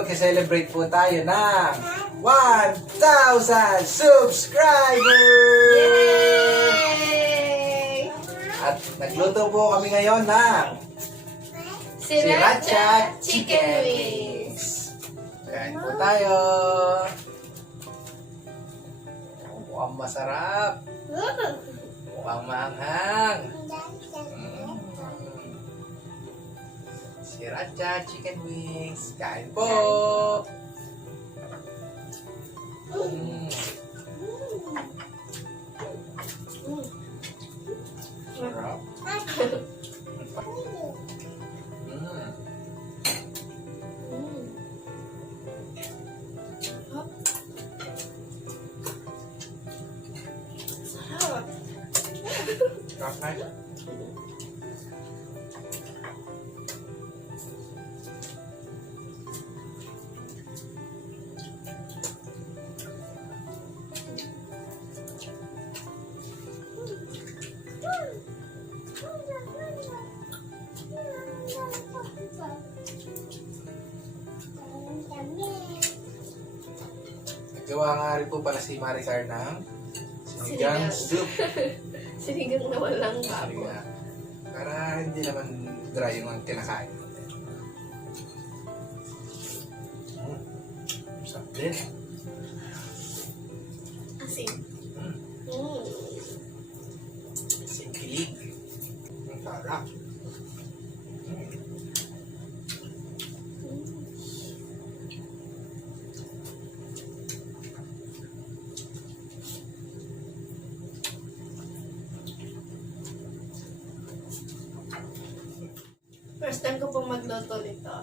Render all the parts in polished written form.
magka-celebrate po tayo ng 1,000 subscribers! Yay! At nagluto po kami ngayon ng Sriracha Chicken Wings. Kain po tayo. Mukhang masarap. Mukhang maanghang. Sriracha Chicken Wings. Kain po. Sarap. Sarap. Sarap na. Naggawa nga rin po pala si Maricar ng sinigang soup. Sinigang na walang baboy. Sinigang. Para hindi naman dry yung kinakain. Sarap din. Asin. Singkilig. Ang sarap. First time ko pong magluto nito.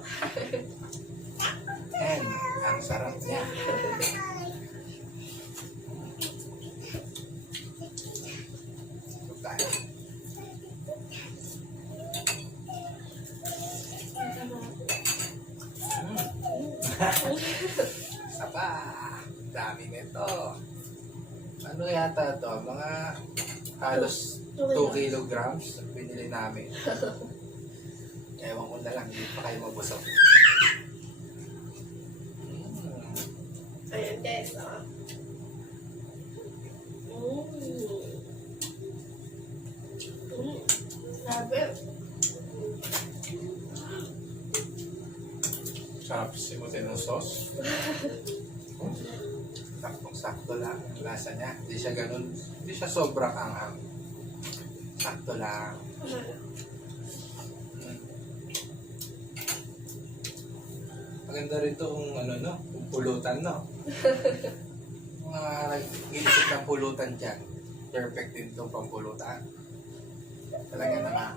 And ang sarap niya. Ito tayo. Sapa. Dami nito. Ano yata to? Mga halos 2 kilograms ang pinili namin. Ewan ko na lang, hindi pa kayo mabusog. Ayan guys, Sabi. Sarap simutin ng sauce. Saktong-sakto lang ang lasa niya. Hindi siya ganun, hindi siya sobrang anghang. Sakto lang. Maganda rin ito kung ano, no? Kung pulutan, no? Mga nag-iisip ng pulutan dyan. Perfect din itong pampulutan. Talaga naman.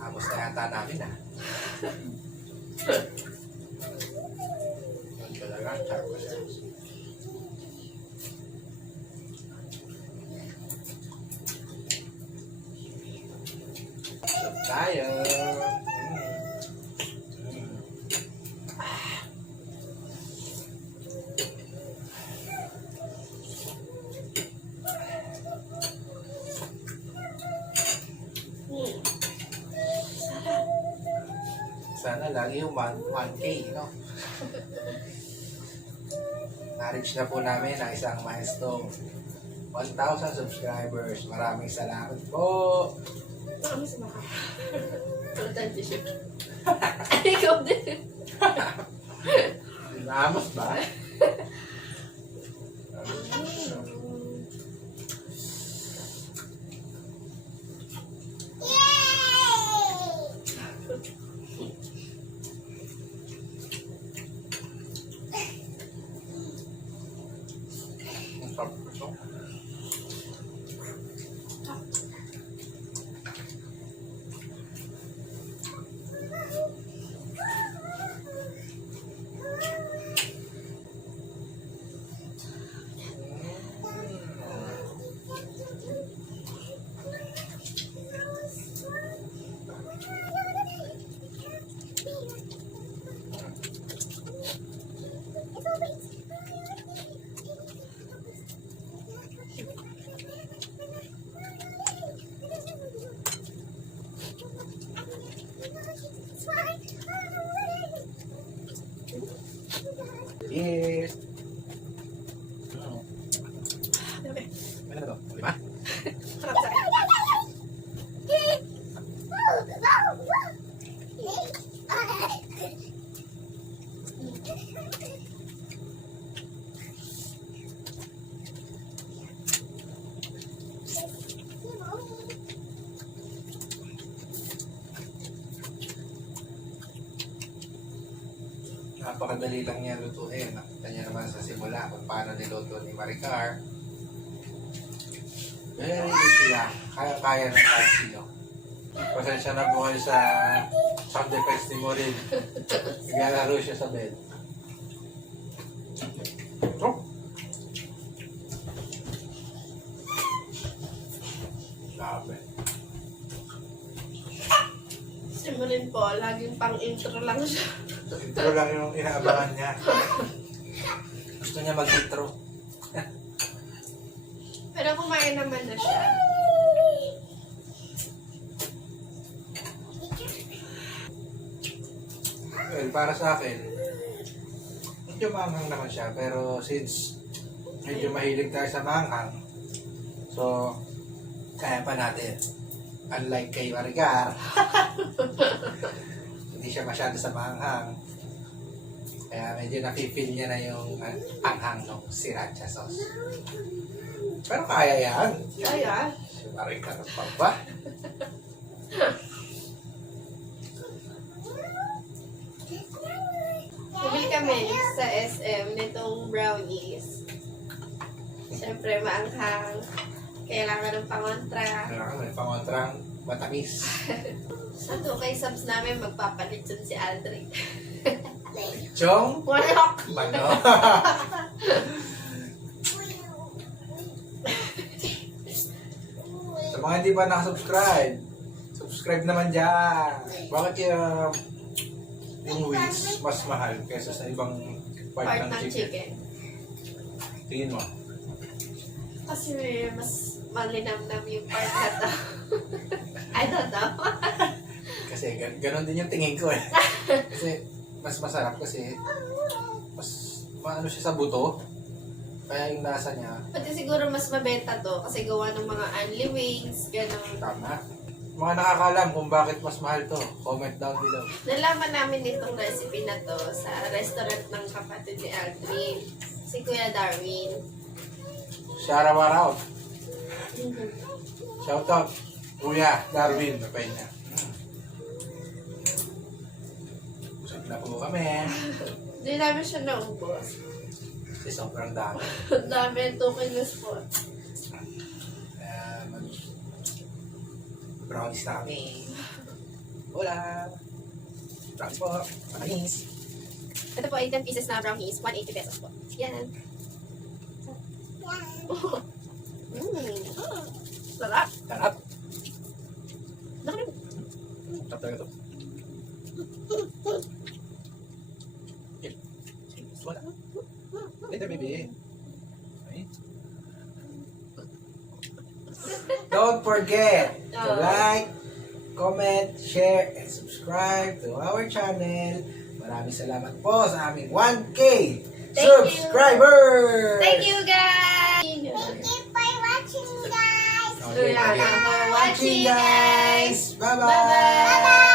Amos na yata namin, ah. Yan talaga, sarap ko siya. Sarap tayo. Sana lagi yung 1K, no? Na-reach na po namin ang isang milestone. 1,000 subscribers. Maraming salamat po. Maraming salamat. Pulutan tissue. Ikaw din. Naamos ba? Ang sarap ito. Ano na to? 5? Napakadali lang yan lutuin. Nakita niya naman sa simula kung paano niluto ni Maricar. Very easy lang. Kaya-kaya ng kahit sino. Pasensya na po kayo sa sound effects ni Morin. Naglalaro siya sa bed. Oh! Sabi. Simurin po, laging pang-intro lang siya. Intro lang yung inaabangan niya. Gusto niya mag-intro. Pero kumain naman na siya. Well, para sa akin, medyo maanghang naman siya. Pero since medyo mahilig tayo sa maanghang, so, kaya pa natin. Unlike kay Maricar, hindi siya masyado sa maanghang. Kaya medyo nafe-feel niya na yung anghang ng sriracha sauce. Pero kaya yan. Kaya, Si Maricar pa ba? bumili kami sa SM nitong brownies. Siyempre, maanghang. Kailangan ng pangontra. Kailangan may pangontrang matamis. Sa 2K subs namin, magpapalit dun si Aldrin. Chong Walok! Mano. Sa mga hindi pa nakasubscribe, subscribe naman dyan. Bakit yung wings mas mahal kaysa sa ibang part, Part ng ng chicken? chicken. Tingin mo. Kasi mas malinamnam yung part na to. I don't know. Kasi ganon din yung tingin ko eh. Kasi mas masarap kasi mas maano siya sa buto. Kaya yung lasa niya, Pati siguro mas mabenta to kasi gawa ng mga unli wings, gano'n. tama. Mga nakakalam kung bakit mas mahal to, comment down below. Nalaman namin itong recipe na to sa restaurant ng kapatid ni Aldrin, si Kuya Darwin. Shout out. Shout out. Kuya Darwin, napay niya. Usap na po kami. Hindi namin siya naubos. Kasi sobrang dami. Ang dami, 2 kilos po. Kaya brownies na kami. Hola! Brownies po. Brownies. Ito po ay 10 pieces na brownies, 180 pesos po. Yan. Sarap. Sarap. Sarap. Sarap talaga to. Okay. Slow down. Later, baby. Okay. Don't forget to like, comment, share, and subscribe to our channel. Maraming salamat po sa aming 1K Thank you. subscribers! Thank you, guys! Thank you for watching, guys. Okay, Thank you for watching, guys. Bye-bye! Bye-bye!